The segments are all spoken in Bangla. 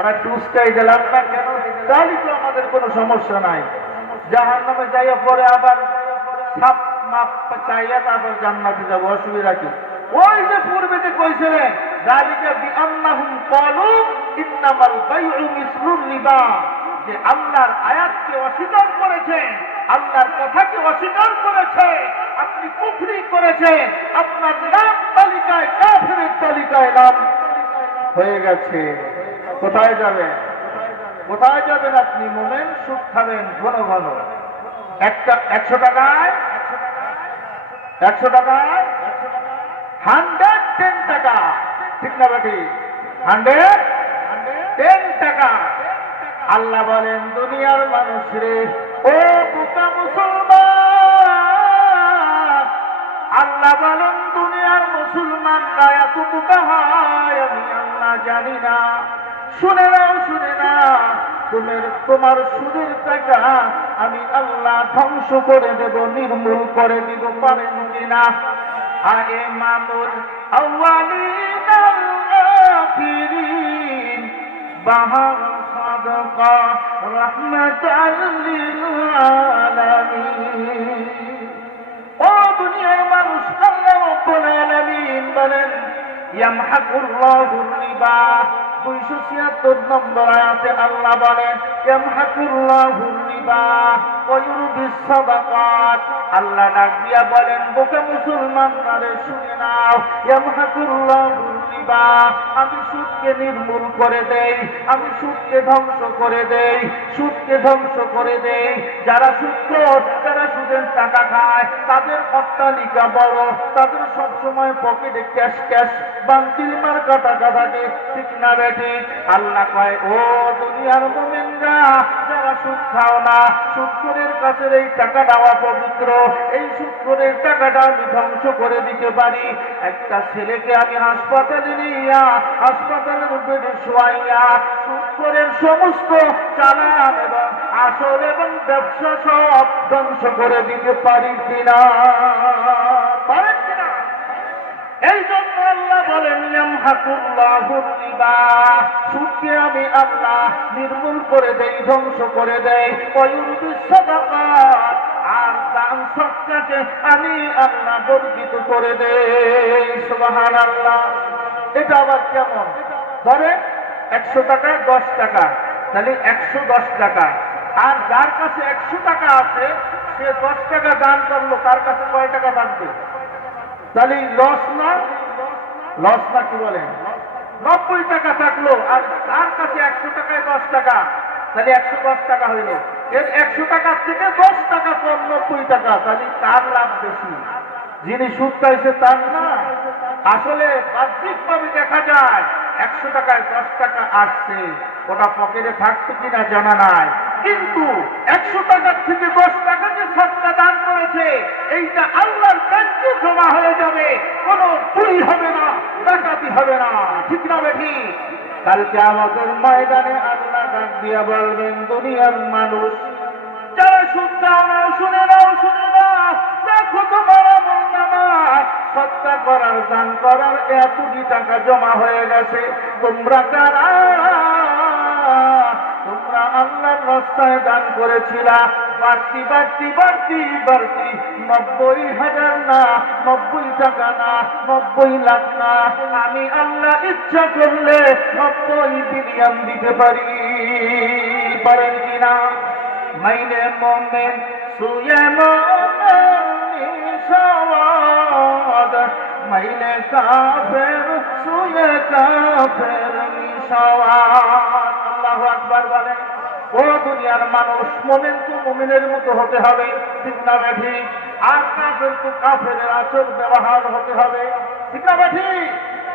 আর একটু উস্কাই দিলাম না কেন, তাহলে তো আমাদের কোনো সমস্যা নাই। জাহান্নামে যাইয়া পরে আবার সাপ মাপ চাইয়া তারপর জান্নাতে যাবো, অসুবিধা কি? ওই যে পূর্বে যে কইছিলেন যালিকা বিআন্নাহুম ক্বালু ইন্নামাল বাইউ মিসলুর রিবা, যে আল্লাহর আয়াতকে অস্বীকার করেছে, আল্লাহর কথাকে অস্বীকার করেছে, আপনি কুফরি করেছেন, আপনার নাম তালিকায় কাফেরের তালিকায় নাম হয়ে গেছে। কোথায় যাবেন? কোথায় যাবেন আপনি? মোমেন সুদ খাবেন ঘন ঘন। একটা 100 টাকায় 110 টাকা, ঠিক না বাকি? 110 টাকা। আল্লাহ বলেন দুনিয়ার মানুষ রে, ও বোকা মুসলমান, আল্লাহ বলেন দুনিয়ার মুসলমানরা এত বোকা হয় আমি আল্লাহ জানি না। শুনে নাও, শুনে না, তোমার সুদের টাকা আমি আল্লাহ ধ্বংস করে দেব, নির্মূল করে দিব, পারেন কিনা? আয়ে মামুল আউয়ালিন আল আখিরিন বাহার সাদকা রাহমাতাল লিল আলামিন। ও দুনিয়ার মানুষ, আল্লাহ রাব্বুল আলামিন বলেন ইয়ামহাকুল্লাহু রিবা, 276 নম্বর আয়াতে আল্লাহ বলেন ইয়ামহাকুল্লাহু রিবা ওয়া ইউরবিস সাদাকাত। আল্লাহ ডাক দিয়া বলেন বোকা মুসলমানরা রে শুনে নাও, ইয়ামহাকুল্লাহু রিবা, আমি সুদকে নির্মূল করে দেই, আমি সুদকে ধ্বংস করে দেই, সুদকে ধ্বংস করে দেই। যারা সুদখোর, যারা সুদের টাকা খায়, তাদের অট্টালিকা বড়, তাদের সবসময় পকেটে ক্যাশ ক্যাশ বান্তির মার্কা টাকা থাকে, ঠিক না বেটি? আল্লাহ কয় ও দুনিয়ার মুমিনরা, যারা সুদ খাও না, সুদখোরের কাছে এই টাকা দেওয়া পবিত্র, এই সুদখোরের টাকাটা আমি ধ্বংস করে দিতে পারি। একটা ছেলেকে আমি হাসপাতালে নিয়া, হাসপাতালের বেডে শোয়াইয়া সুদখোরের সমস্ত চালান এবং আসল এবং ব্যবসা সব ধ্বংস করে দিতে পারি কিনা? পারেন কিনা? এই জন্য আল্লাহ বলেন ইয়ামহাকুল্লাহু রিবা, সুদকে আমি আল্লাহ নির্মূল করে দেই, ধ্বংস করে দেই। ওয়া ইউরবিস সাদাকাত, আর দান সদকাকে আমি আল্লাহ বর্ধিত করে দেই। সুবহানাল্লাহ। এটা আবার কেমন? ধরেন 100 টাকা 10 টাকা, তাহলে 110 টাকা। আর যার কাছে 100 টাকা আছে সে 10 টাকা দান করলো, তার কাছে কয় টাকা থাকবে? তাহলে লস না? লস না, কি বলেন? 90 টাকা থাকলো, আর তার কাছে 100 টাকায় 10 টাকা, তাহলে 110 টাকা হইল। এর 100 টাকার থেকে 10 টাকা কম, 90 টাকা, তাহলে তার লাভ বেশি। যিনি সুদ পাইছে তার না। আসলে বাহ্যিকভাবে দেখা যায় 100 টাকায় 10 টাকা আসছে, ওটা পকেটে থাকতো কিনা জানা নাই, কিন্তু 100 টাকার থেকে 10 টাকা যে সদকা দান করেছে, এইটা আল্লাহর ব্যাংকে জমা হয়ে যাবে, কোনো চুরি হবে না, ডাকাতি হবে না, ঠিক না বেঠি? কালকে আমাদের ময়দানে আল্লাহ ডাক দিয়া বলবেন দুনিয়ার মানুষ, যারা সুদ দাও না, শুনে নাও, শুনে নাও, দেখো তোমার আমলনামায় সদকা করার, দান করার এতটি টাকা জমা হয়ে গেছে। তোমরা কারা? তোমরা আল্লাহর রাস্তায় দান করেছিলা, বাড়তি বাড়তি বাড়তি বাড়তি 90,000 না, 90 টাকা না, 90 লাখ না, আমি আল্লাহ ইচ্ছা করলে 90 বিলিয়ন দিতে পারি। পারেন কিনা? মাইলে মোমেন সুয়ে মোমেন নিশাওয়াদ, মাইলে কাফের সুয়ে কাফের নিশাওয়াদ। আল্লাহু আকবার বলেন। ও দুনিয়ার মানুষ, মুমিন তো মুমিনের মতো হতে হবে, ঠিক না বেঠি? আর কাফের তো কাফের আচর ব্যবহার হতে হবে, ঠিক না বেঠি?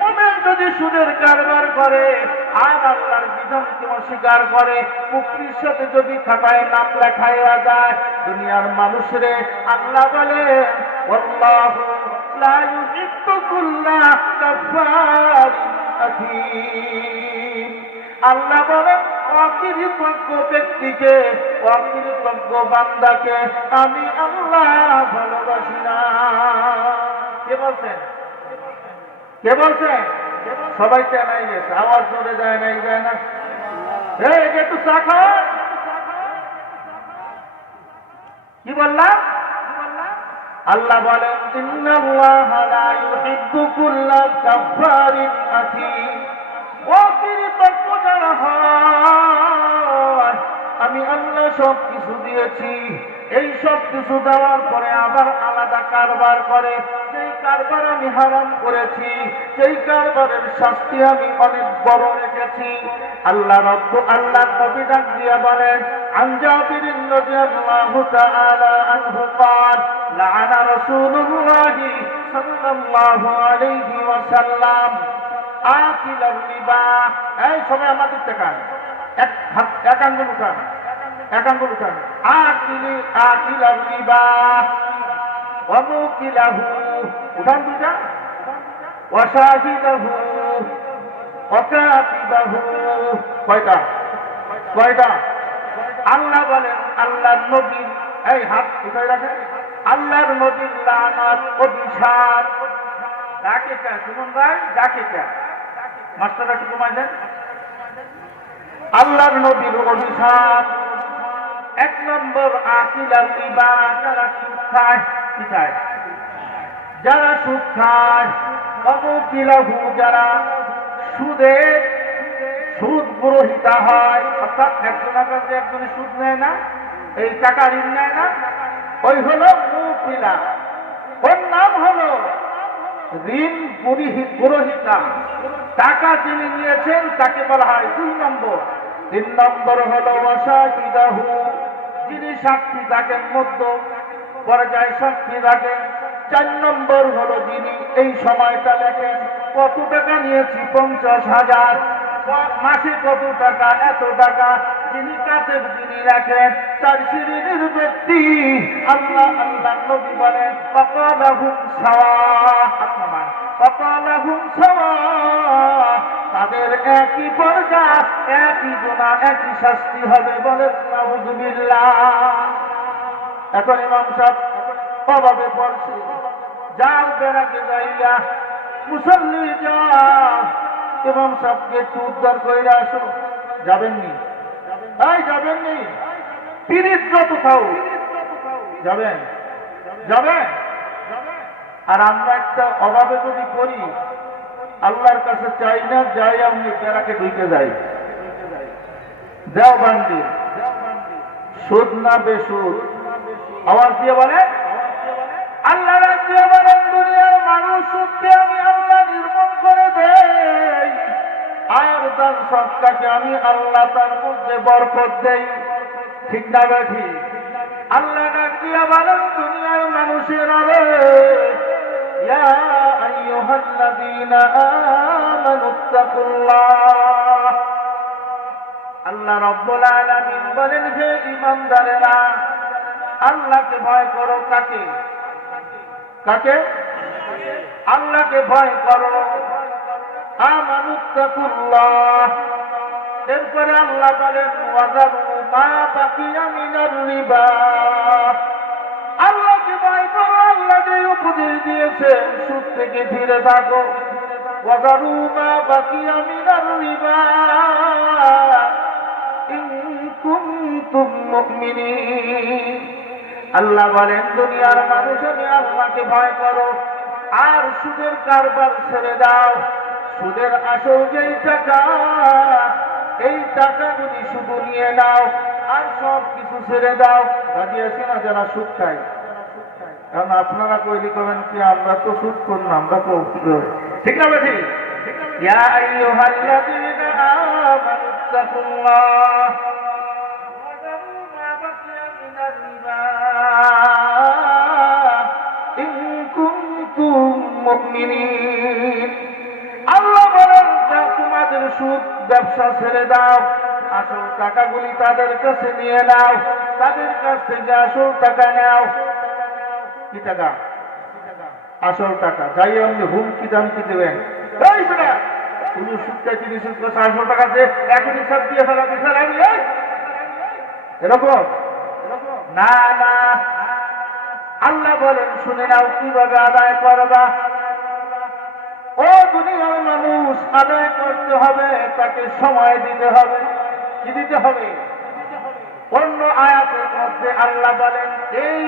মুমিন যদি সুদের কারবার করে আর আল্লাহর বিধানকে অস্বীকার করে, কুফরির সাথে যদি খাতায় নাম লেখাইয়া যায়, দুনিয়ার মানুষরে আল্লাহ বলেন ওয়াল্লাহু লা ইউহিব্বু কুল্লা কাফফারিন আথীম। আল্লাহ বলেন অকৃতজ্ঞ ব্যক্তিকে, অকৃতজ্ঞ বান্দাকে আমি আল্লাহ ভালোবাসি না। কে বলছেন? কে বলছেন? সবাই জানাই গেছে, আওয়াজ জোরে যায় নাই, যায় না? এই একটু চা খান। কি বললাম? আল্লাহ বলেন ইন্নাল্লাহা লা ইউহিব্বু কুল্লা কাফারিন আথীম। ও কৃতজ্ঞ যারা হয়, আমি আল্লাহ সব কিছু দিয়েছি, এই সব কিছু দেওয়ার পরে আবার আলাদা কারবার করে, যেই কারবার আমি হারাম করেছি, সেই কারবারের শাস্তি আমি অনেক বড় রেখেছি। আল্লাহ নবী ডাক দিয়া বলেন আন জাবির রাদিয়াল্লাহু তাআলা আনহু قال لعن رسول الله صلى الله عليه وسلم آكل الربا। এই সবাই আমাদের দেখান, এক আঙ্গুল উঠান, এক আঙ্গুল উঠান। আকিল রিবা ওয়া মুকিলাহু, উঠান দুটা, ওয়া শাহিদাহু ওয়া কাতিবাহু। কয়টা? কয়টা? আল্লাহ বলেন আল্লাহর নবীর, এই হাত উঠাই রাখেন, আল্লাহর নবীর লানাত অভিশাপ। ডাকে কে সুমন ভাই? ডাকে কে? মাস্টারটা একটু কমাই দেন। আল্লাহর নবীর অভিশাপ। এক নম্বর আকিলার রিবা, যারা সুদ খায়। কি খায়? যারা সুদ খায়। অমুকিলাহু, যারা সুদ গ্রহিতা হয়, অর্থাৎ একজনের কাছে একজনে সুদ নেয় না, এই টাকা ঋণ নেয় না, ওই হলো মুকিলা। ওর নাম হলো ঋণ গ্রহিতা। টাকা যিনি নিয়েছেন তাকে বলা হয় 2 নম্বর। 3 নম্বর হলো ওয়াশাহিদাহু, যিনি সাক্ষী থাকেন, মধ্য পর্যায়ে সাক্ষী থাকেন। 4 নম্বর হলো যিনি এই সময়টা লেখেন, কত টাকা নিয়েছি, 50,000, মাসে কত টাকা, এত টাকা, যিনি কাতের যিনি রাখেন, 4 শ্রেণীর ব্যক্তি আল্লাহ নবী বলেন ফাকালাহুম সাওয়া, ফাকালাহুম সাওয়া, তাদের একই পর্যায়, একই গুনাহ, একই শাস্তি হবে। বলেন নাউযুবিল্লাহ। এখন ইমাম সাহেব অভাবে পড়ছে, যাও বেড়াকে যাইয়া মুসল্লি যাও, ইমাম সাহেবকে একটু উদ্ধার করে আসো। যাবেননি? এই যাবেননি? পিরিত যত খাও যাবেন, যাবেন। আর আমরা একটা অভাবে যদি করি, আল্লাহর কাছে চাই না, যাই আমি বেড়াকে ঢুকে যাই। দেওবন্দি সুদ না বেসুদ? আওয়াজ দিয়ে বলে আল্লাহ রাজ্যে বলেন দুনিয়ার মানুষ সুদকে আমি আল্লাহ নির্মূল করে দেই, আর দান সৎকাকে আমি আল্লাহ তার মধ্যে বরকত দেই। ঠিক না বেঠি? আল্লাহ রাজ্যে বলেন দুনিয়ার মানুষের রে ইয়া আইয়ুহাল্লাযীনা আমানুত্তাকুল্লাহ। আল্লাহ রাব্বুল আলামিন বলেন হে ঈমানদারেরা, আল্লাহকে ভয় করো। কাকে? কাকে? আল্লাহকে ভয় করো। আমানুত্তাকুল্লাহ। এরপরে আল্লাহ বলেন ওয়াযারু মা বাকিয়া মিনার রিবা। আল্লাহকে ভয় করো, আল্লাহ যে উপদেশ দিয়েছেন সুদ থেকে ফিরে থাকো। ওয়াযারু মা বাকিয়া মিনার রিবা ইন কুনতুম মুমিনিন। আল্লাহ বলেন দুনিয়ার মানুষ আমি আল্লাহকে ভয় করো, আর সুদের কারবার ছেড়ে দাও। সুদের আসল যেই টাকা, এই টাকাগুলি শুধু নিয়ে নাও, আর সব কিছু ছেড়ে দাও। রাজি আছে না যারা সুদ খায়? কারণ আপনারা কইলি করবেন কি আমরা তো সুদ করি না, আমরা তো ঠিক না বেঠি? ইয়া আইয়ুহাল্লাযীনা আমানুত্তাকুল্লাহ ইন কুনতুম মুমিনিন। আল্লাহ বলেন তোমাদের সুদ ব্যবসা ছেড়ে দাও, আসল টাকাগুলি তাদের কাছে নিয়ে নাও, তাদের কাছ থেকে আসল টাকা নাও। কি টাকা? আসল টাকা। যাই আপনি হুমকি দামকি দেবেন, এই বেটা তুমি সুদটা জিনিস আসল টাকা দিয়ে এখনই সব দিয়ে ফেলাবি ফেলাবি, এরকম না না। আল্লাহ বলেন শুনে নাও কিভাবে আদায় করবা। ও দুনিয়ার মানুষ, আদায় করতে হবে, তাকে সময় দিতে হবে। কি দিতে হবে? অন্য আয়াতের মধ্যে আল্লাহ বলেন, এই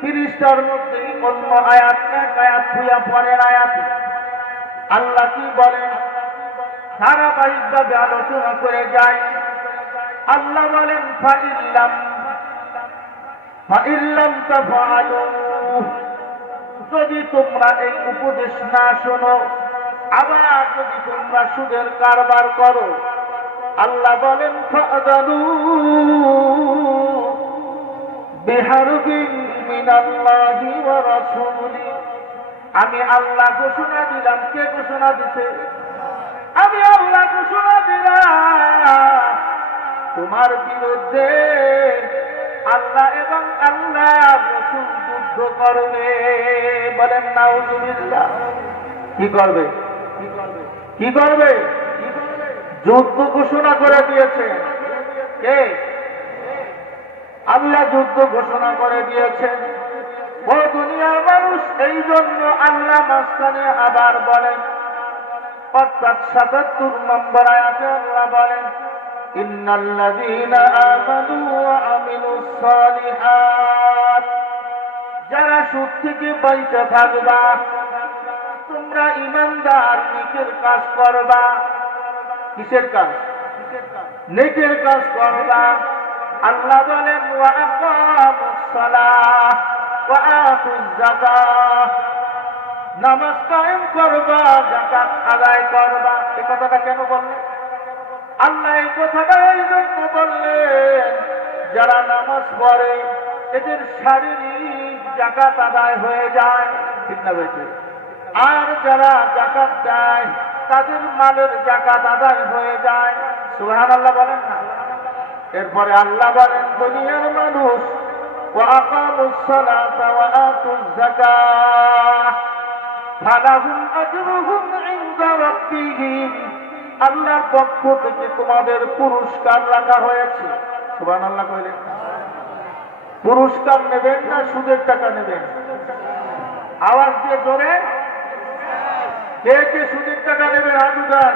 পৃষ্ঠার মধ্যে অন্য আয়াত, এক আয়াত খুঁয়া পরের আয়াতে আল্লাহ কি বলেন ধারাবাহিকভাবে আলোচনা করে যায়। আল্লাহ বলেন ফাইল্লাম তাফআলু, যদি তোমরা এই উপদেশ না শোনো, আবার যদি তোমরা সুদের কারবার করো, আল্লাহ বলেন ফাআযানু বিহারবিন মিনাল্লাহি ওয়া রাসূলি, আমি আল্লাহ ঘোষণা দিলাম। কে ঘোষণা দিছে? আমি আল্লাহ ঘোষণা দিলাম তোমার বিরুদ্ধে আল্লাহ এবং আল্লাহ রাসূল যুদ্ধ করবে। বলেন নাউযুবিল্লাহ। কি করবে? কি করবে? যুদ্ধ ঘোষণা করে দিয়েছে। কে? আল্লাহ যুদ্ধ ঘোষণা করে দিয়েছেন। ও দুনিয়ার মানুষ, এই জন্য আল্লাহ মাঝখানে আবার বলেন, অর্থাৎ ৭৭ নম্বর আয়াতে আল্লাহ বলেন, ইন্নাল্লাযীনা আমানু ওয়া আমিলুস সালিহাত, যারা সুদ থেকে বেঁচে থাকবা, তোমরা ঈমানদার, নেকের কাজ করবা। কিসের কাজ? নেকের কাজ করবা। আল্লাহ বলেন ওয়া আকামুস সালাহ ওয়া আতুজ যাকাহ, নামাজ কায়েম করবা, যাকাত আদায় করবা। এই কথাটা কেন বললেন? আল্লাহ এই কথাটা এই জন্য বললেন, যারা নামাজ পড়ে এদের শারীরিক যাকাত আদায় হয়ে যায়, ঠিক না বেশি? আর যারা যাকাত দেয় তাদের মালের যাকাত আদায় হয়ে যায়। সুবহানাল্লাহ বলেন না? এরপরে আল্লাহ বলেন, দুনিয়ার মানুষ ওয়া আকামুস সালাতা ওয়া আতুজ যাকাহ ফালাহুম আজরুহুম ইনদা রাব্বিহিম, আল্লাহর পক্ষ থেকে তোমাদের পুরস্কার রাখা হয়েছে। সুবহানাল্লাহ কইলেন? পুরস্কার নেবেন না সুদের টাকা নেবেন? আওয়াজ দিয়ে জোরে। কে কে সুদের টাকা নেবেন হাত উঠান।